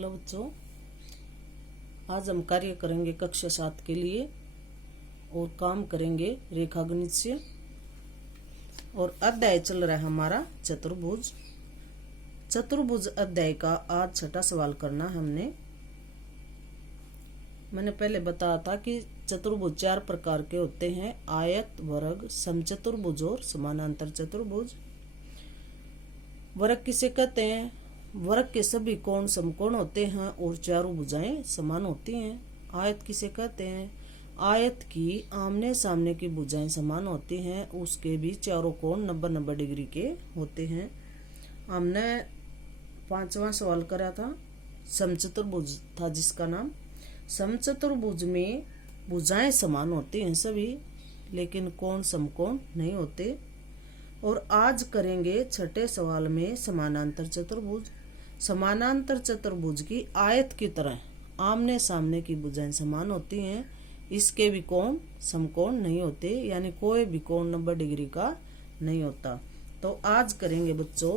Hello बच्चों, आज हम कार्य करेंगे कक्षा 7 के लिए और काम करेंगे रेखागणित से। और अध्याय चल रहा है हमारा चतुर्भुज। चतुर्भुज अध्याय का आज छठा सवाल करना हमने। मैंने पहले बताया था कि चतुर्भुज 4 प्रकार के होते हैं: आयत, वर्ग, समचतुर्भुज और समानांतर चतुर्भुज। वर्ग किसे कहते हैं? वर्ग के सभी कोण समकोण होते हैं और चारों भुजाएं समान होती हैं। आयत किसे कहते हैं? आयत की आमने सामने की भुजाएं समान होती हैं, उसके भी चारों कोण 90-90 डिग्री के होते हैं। हमने 5वां सवाल करा था, समचतुर्भुज था जिसका नाम। समचतुर्भुज में भुजाएं समान होती हैं सभी, लेकिन कोण समकोण नहीं होते। और आज करेंगे छठे सवाल में समानांतर चतुर्भुज। समानांतर चतुर्भुज की आयत की तरह आमने सामने की भुजाएं समान होती हैं, इसके भी कोण समकोण नहीं होते, यानी कोई भी कोण 90 डिग्री का नहीं होता। तो आज करेंगे बच्चों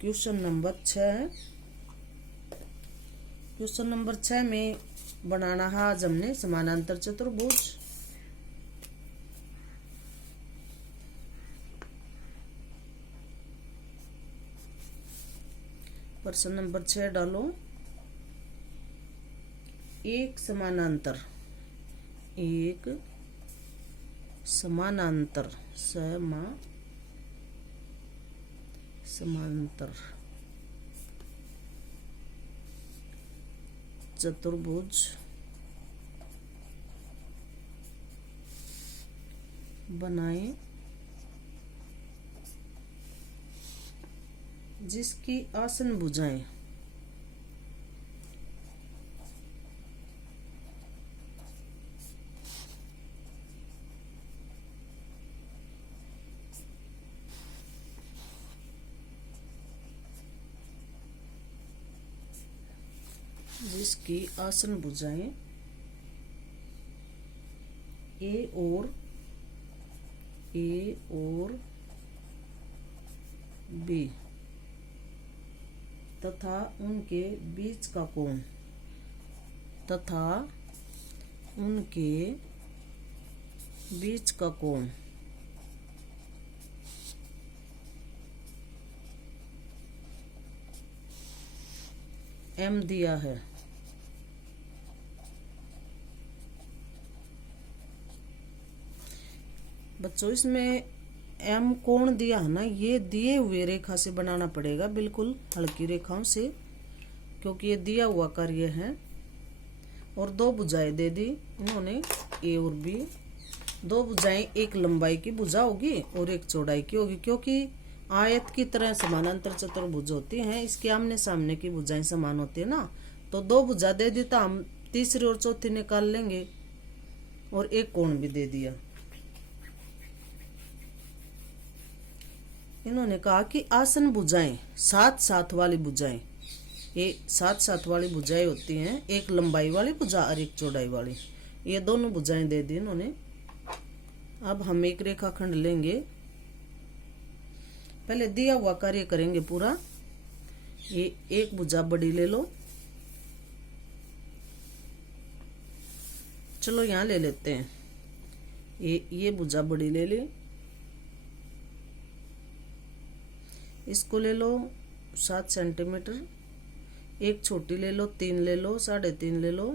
क्वेश्चन नंबर 6। क्वेश्चन नंबर 6 में बनाना है आज हमने समानांतर चतुर्भुज। प्रश्न नंबर 6 डालो। एक समानांतर समांतर चतुर्भुज बनाएं जिसकी आसन भुजाएं ए और बी तथा उनके बीच का कोण एम दिया है। बच्चों इसमें एम कोण दिया है ना, ये दिए हुए रेखा से बनाना पड़ेगा, बिल्कुल हल्की रेखाओं से, क्योंकि ये दिया हुआ कार्य है। और दो भुजाएं दे दी इन्होंने, ए और बी। दो भुजाएं, एक लंबाई की भुजा होगी और एक चौड़ाई की होगी, क्योंकि आयत की तरह समानांतर चतुर्भुज होती हैं, इसके आमने सामने की भुजाएं समान होती है ना। तो दो भुजा दे दी तो हम तीसरी और चौथी निकाल लेंगे, और एक कोण भी दे दिया। इन्होंने कहा कि आसन भुजाएं, साथ साथ वाली भुजाएं, ये साथ साथ वाली भुजाएं होती हैं, एक लंबाई वाली भुजा और एक चौड़ाई वाली, ये दोनों भुजाएं दे दी इन्होंने। अब हम एक रेखाखंड लेंगे, पहले दिया हुआ कार्य करेंगे पूरा। ये एक भुजा बड़ी ले लो, चलो यहां ले लेते हैं। ये भुजा बड़ी ले ली, इसको ले लो 7 सेंटीमीटर। एक छोटी ले लो, 3 ले लो, 3.5 ले लो।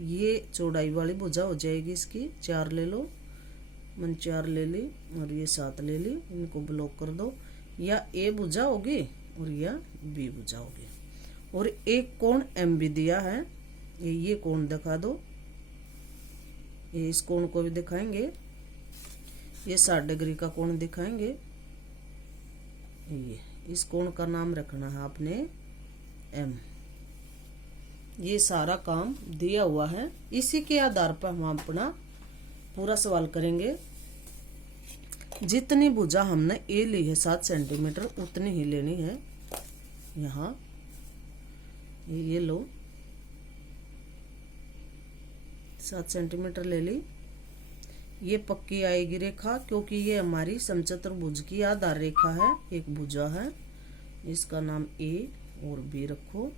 ये चौड़ाई वाली भुजा हो जाएगी इसकी, 4 ले लो। मैंने 4 ले ली और ये 7 ले ली, इनको ब्लॉक कर दो। या ए भुजा होगी और या बी भुजा होगी। और एक कोण एम भी दिया है, ये कोण दिखा दो, ये इस कोण को भी दिखाएंगे, ये 60 डिग्री का कोण दिखाएंगे। ये इस कोण का नाम रखना है आपने एम। ये सारा काम दिया हुआ है, इसी के आधार पर हम अपना पूरा सवाल करेंगे। जितनी भुजा हमने ए ली है 7 सेंटीमीटर, उतनी ही लेनी है। यहाँ ये लो 7 सेंटीमीटर ले ली। ये पक्की आएगी रेखा, क्योंकि ये हमारी समचतुर्भुज की आधार रेखा है। एक भुजा है, इसका नाम ए और बी रखो।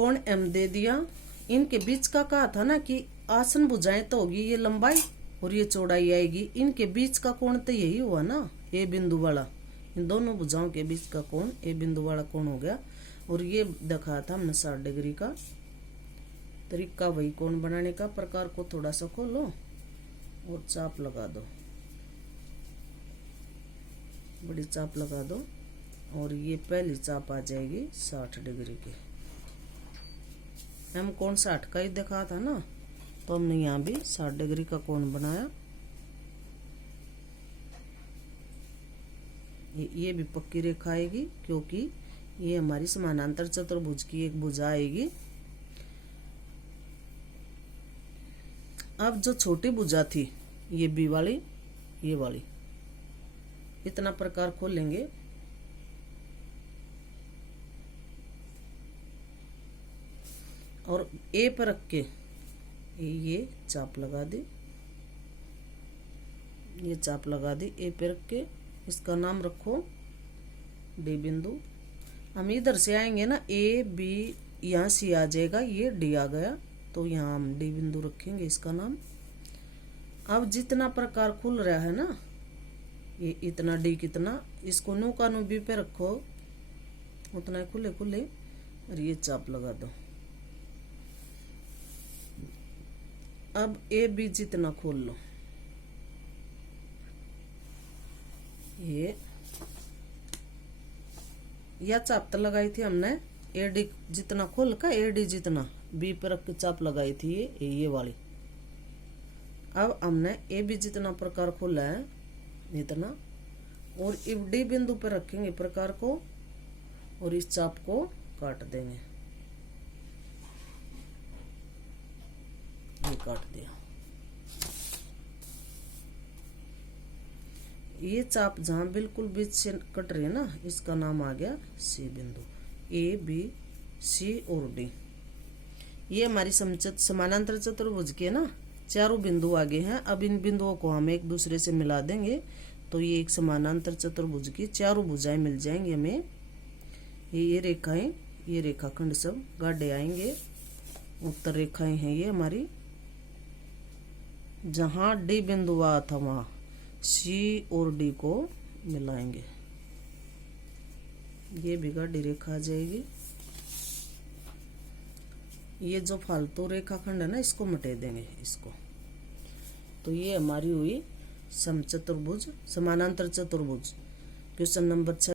कोण एम दे दिया। इनके बीच का कहा था ना कि आसन भुजाएं तो होगी ये लंबाई और ये चौड़ाई आएगी। इनके बीच का कोण तो यही हुआ ना, ए बिंदु वाला। इन दोनों भुजाओं के बीच का कोण ए बिंदु वाला कोण हो गया। और ये दिखाया था हमने 60 डिग्री का। तरीका वही कोण बनाने का। प्रकार को थोड़ा सा खोलो और चाप लगा दो, बड़ी चाप लगा दो। और ये पहली चाप आ जाएगी 60 डिग्री की। हम कोण 60 का ही दिखा था ना, तो हमने यहाँ भी 60 डिग्री का कोण बनाया। ये भी पक्की रेखा आएगी क्योंकि ये हमारी समानांतर चतुर्भुज की एक भुजा आएगी। अब जो छोटी भुजा थी ये बी वाली, ये वाली, इतना प्रकार खोलेंगे। और ए पर रख के ये चाप लगा दी, ये चाप लगा दी ए पे रख के। इसका नाम रखो डी बिंदु। हम इधर से आएंगे ना, ए बी यहाँ सी आ जाएगा, ये डी आ गया, तो यहाँ हम डी बिंदु रखेंगे इसका नाम। अब जितना प्रकार खुल रहा है ना, ये इतना डी कितना, इसको नो का नो बी पे रखो, उतना खुले खुले, और ये चाप लगा दो। अब ए बी जितना खोल लो, ये या चाप तो लगाई थी हमने ए डी जितना खोल का, ए डी जितना बी पर रख के चाप लगाई थी ये वाली। अब हमने ए बी जितना प्रकार खोला है इतना, और इस डी बिंदु पर रखेंगे प्रकार को और इस चाप को काट देंगे। ये काट दिया। ये चाप जहां बिल्कुल बीच से कट रही है ना, इसका नाम आ गया सी बिंदु। ए बी सी और डी, ये हमारी समानांतर चतुर्भुज के ना चारों बिंदु आगे हैं। अब इन बिंदुओं को हम एक दूसरे से मिला देंगे तो ये एक समानांतर चतुर्भुज की चारों भुजाएं मिल जाएंगी हमें। ये रेखाएं, ये रेखाखंड सब गाढ़े आएंगे। उत्तर रेखाएं हैं ये हमारी। जहां डी बिंदु आ था वहां सी और डी को मिलाएंगे। ये भी गाढ़ी रेखा आ जाएगी। ये जो फालतू रेखाखंड है ना, इसको मिटा देंगे इसको। तो ये हमारी हुई समचतुर्भुज, समानांतर चतुर्भुज। Question number 6।